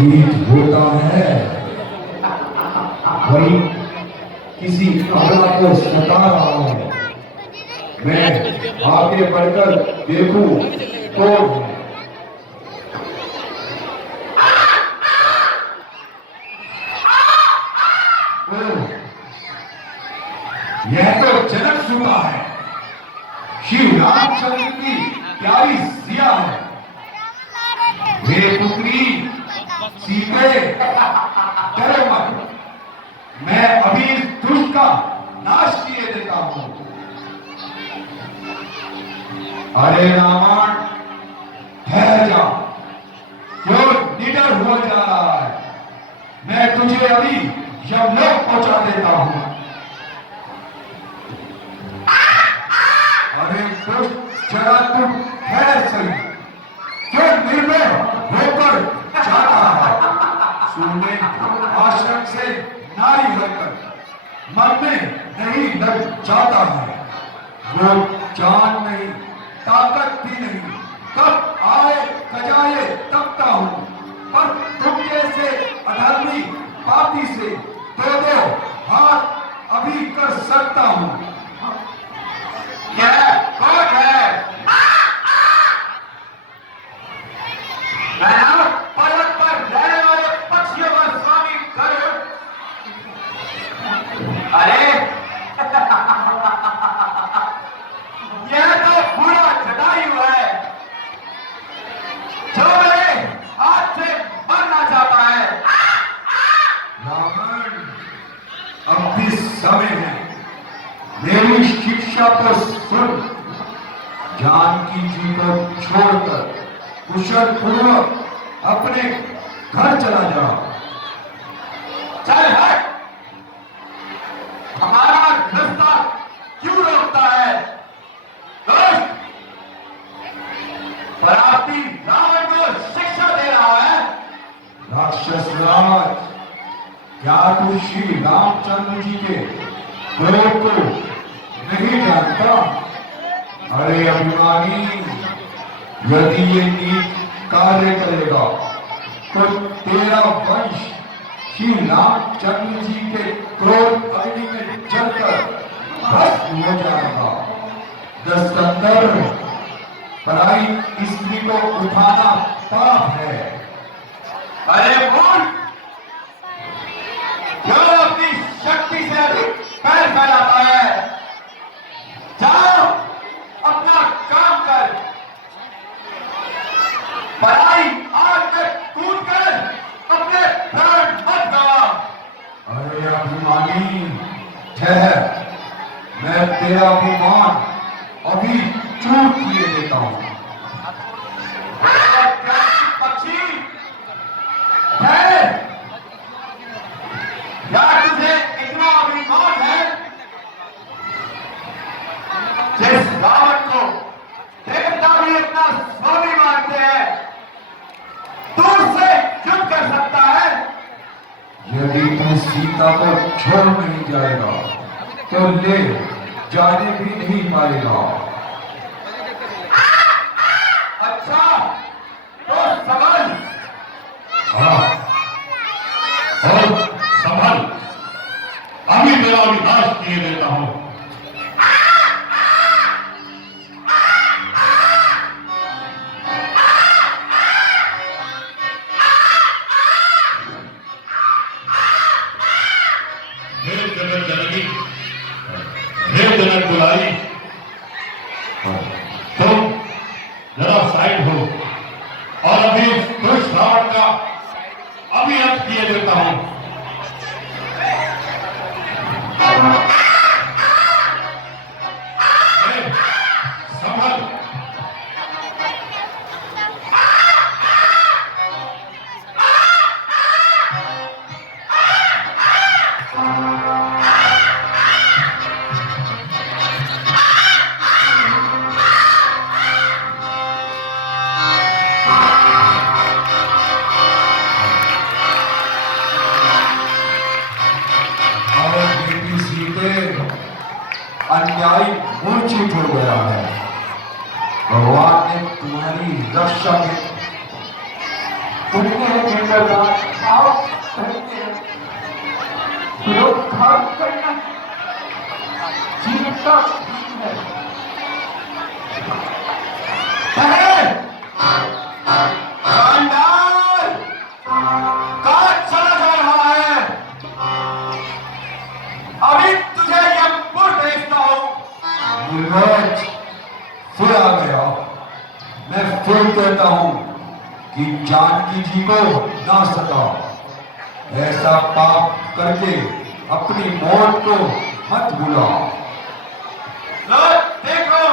प्रतीत होता है वही किसी अबला को सता रहा है। मैं आगे बढ़कर देखूं तो यह तो जनक सुता है, श्री रामचंद्र की प्यारी सिया है। हे पुत्री सीते, डरो मत, मैं अभी इस दुष्ट का नाश किए देता हूं। अरे रावण, ठहर जा, क्यों निडर हो जा रहा है? मैं तुझे अभी यमलोक पहुंचा देता हूं। अरे दुष्ट, जरा तू ठहर सही, क्यों निर्भय होकर जाता है? सुनने आश्रम से नारी होकर मन में नहीं लग जाता है। वो जान नहीं, ताकत भी नहीं, कब आए कजाए तकता हूं। पर तुम जैसे अधर्मी पापी से दो हाथ अभी कर सकता हूं। क्या कौन है? पर्वत पर रहने वाले पक्षियों का स्वामी गरुड़। अरे यह तो पूरा जटायु है, जो मेरे हाथ से मरना चाहता है। रावण, अब भी समय है, मेरी शिक्षा को सुन। जानकी जी को छोड़कर कुशल पूर्वक अपने घर चला जा। चल हट, हमारा रास्ता क्यों रोकता है? शराबी रावण को शिक्षा दे रहा है। राक्षस राज, क्या तू श्री रामचंद्र जी के क्रोध को नहीं जानता? अरे अभिमानी, यदि ये नीच कार्य करेगा तो तेरा वंश श्री रामचंद्र जी के क्रोध अग्नि में जलकर भस्म हो जाएगा। दस्तंदर, पराई स्त्री को उठाना पाप है। अरे बोल, जो अपनी शक्ति से अधिक पैर फैलाता है, जाओ अपना काम कर। पराई आग में कूद कर अपने प्राण मत गवा। अरे अभिमानी, ठहर, मैं तेरा अभिमान अभी चूर किए देता हूं। पक्षी, ठहर, क्या तुझे इतना अभिमान है? जिस रावण को देवता भी अपना स्वामी मानते हैं, दूर से युद्ध कर सकता है। यदि तू सीता को छोड़ नहीं जाएगा तो ले जाने भी नहीं पाएगा। अच्छा तो संभल। हाँ, और संभल, अभी मेरा विनाश किए देता हूं। हे जनक बुलाई, तुम जरा साइड हो और अभी इस दुष्ट रावण का अभी अंत किए देता हूं। संभल, कहाँ चला जा रहा है? अभी तुझे यमपुर भेजता हूँ। युवराज, फिर आ गया। मैं फिर कहता हूँ कि जानकी जी को ना सता। ऐसा पाप करके अपनी मौत को मत बुलाओ। देखो,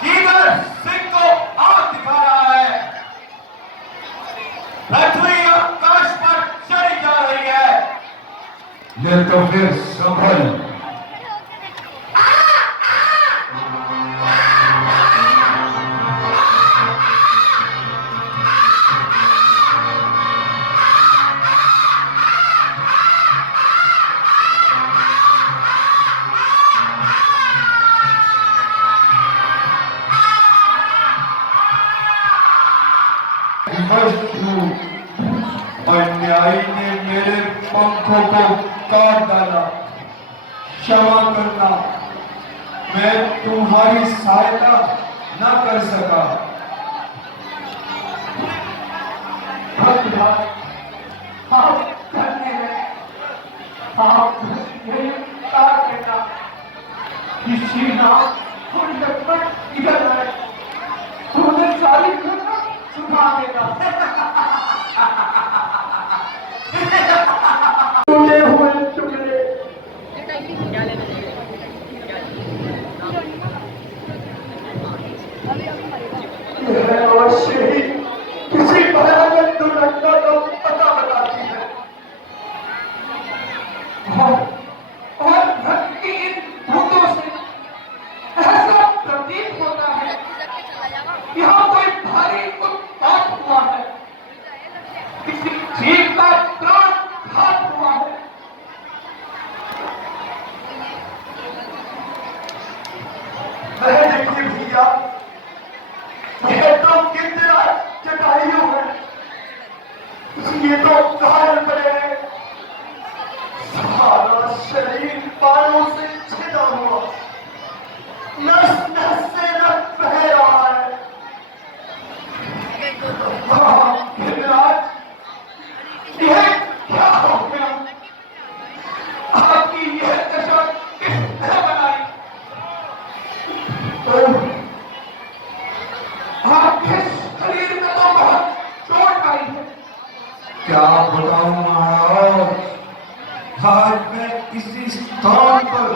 कीदर सिंह को आग दिखा रहा है। पृथ्वी आकाश पर चढ़ी जा रही है। ये तो फिर संभल। अन्यायी ने मेरे पंखों को काट डाला। क्षमा करना, मैं तुम्हारी सहायता न कर सका। किसी ना इधर है, तुम्हें सारी सुना देगा। टूटे हुए टुकड़े अवश्य ही किसी भयानक दुर्घटना का पता बताती है। और भक्ति इन भूतों से ऐसा प्रतीत होता है कि यहाँ कोई भारी उत्पात हुआ है, किसी जीव का प्राण घात हुआ है। वह देखिए भैया, यह तो कितना चटाइयों है, ये तो घायल पड़े हैं। सारा शरीर बालों से छिदा हुआ, नस नस से रक्त बह रहा है। यह क्या हो गया? आपकी यह दशा किसने बनाई? आपके शरीर में तो बहुत चोट आई है। क्या बताऊं महाराज, आज मैं इसी स्थान पर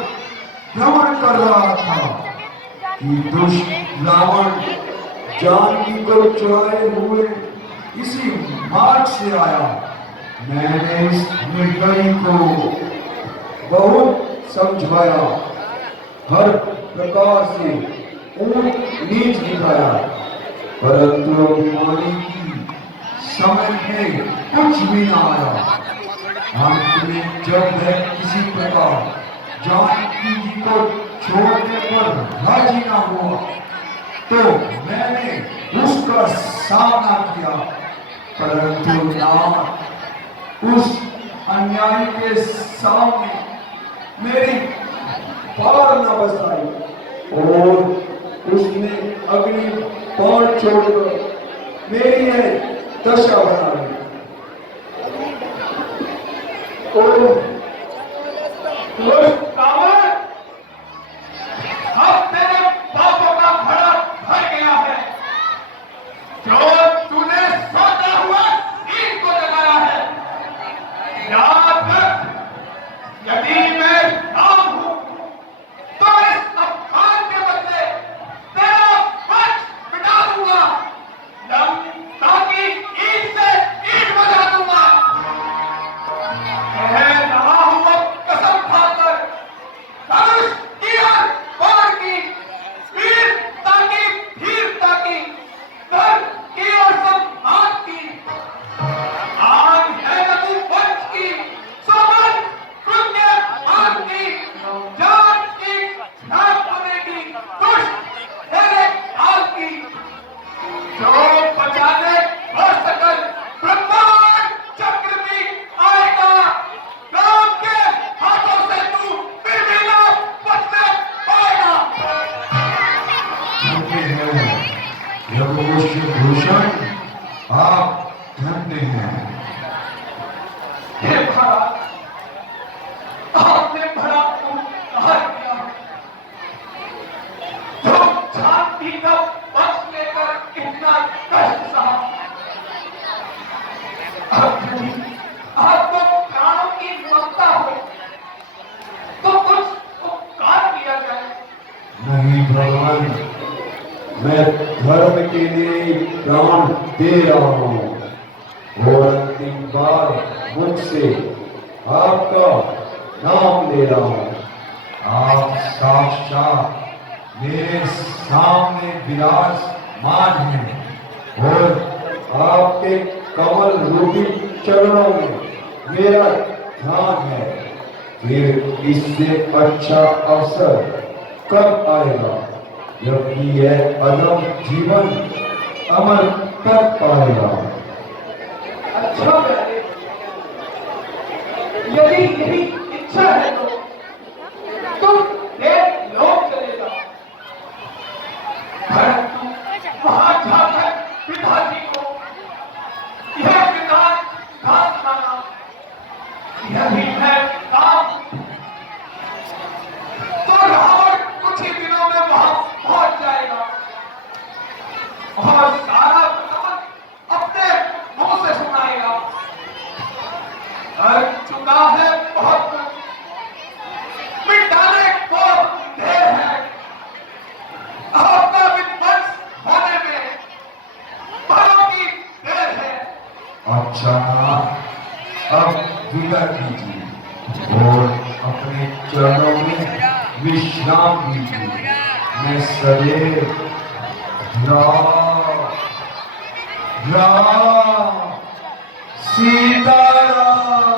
भ्रमण कर रहा था कि दुष्ट रावण जानकी को चुराए हुए इसी मार्ग से आया। मैंने इस निर्दयी को बहुत समझाया, हर प्रकार से ऊंच नीच दिखाया, परंतु अभिमानी की समझ में कुछ भी न आया। अंत में जब वह किसी प्रकार जानकी जी को छोड़ने पर राजी न हुआ, तो मैंने उसका सामना किया, परंतु ना उस अन्यायी के सामने मेरी पार न बसाई और उसने अग्नि पार छोड़कर मेरी यह दशा बना दी। अब तेरे पापों का घड़ा भर गया है। जो तूने सोता हुआ ईद को लगाया है, याद रख, यदि मैं राम हूं तो इस अपमान के बदले तेरा पक्ष मिटा दूंगा, ताकि ईद से ईद बजा दूंगा। कह रहा आप धन्य हैं। हे महाराज, आपने बड़ा उपकार किया। तुम शांति का पक्ष लेकर इतना कष्ट सहा। आपको प्राणों की ममता हो तो कुछ उपकार किया जाए। नहीं भगवान, मैं धर्म के लिए प्राण दे रहा हूँ और अंतिम बार मुझसे आपका नाम ले रहा हूँ। आप साक्षात मेरे सामने विराजमान हैं और आपके कमल रूपी चरणों में मेरा ध्यान है। फिर इससे अच्छा अवसर कब आएगा जबकि यह अदम जीवन अमर कर पाएगा। अच्छा प्यारे, यदि यही इच्छा है तो तुम देव लोक चले जाओ, परंतु वहां जाकर पिताजी को यह विधान घास खाना यदि है काम, तो रावण कुछ ही दिनों में वहां पहुंच जाएगा और सारा वृतांत अपने मुंह से सुनाएगा। कर चुका है बहुत कुछ, मिटाने को देर है। आपका विध्वंस होने में पलों की देर है। अच्छा, अब विदा कीजिए और अपने चरणों में विश्राम कीजिए। मैं सदैव राम सीताराम।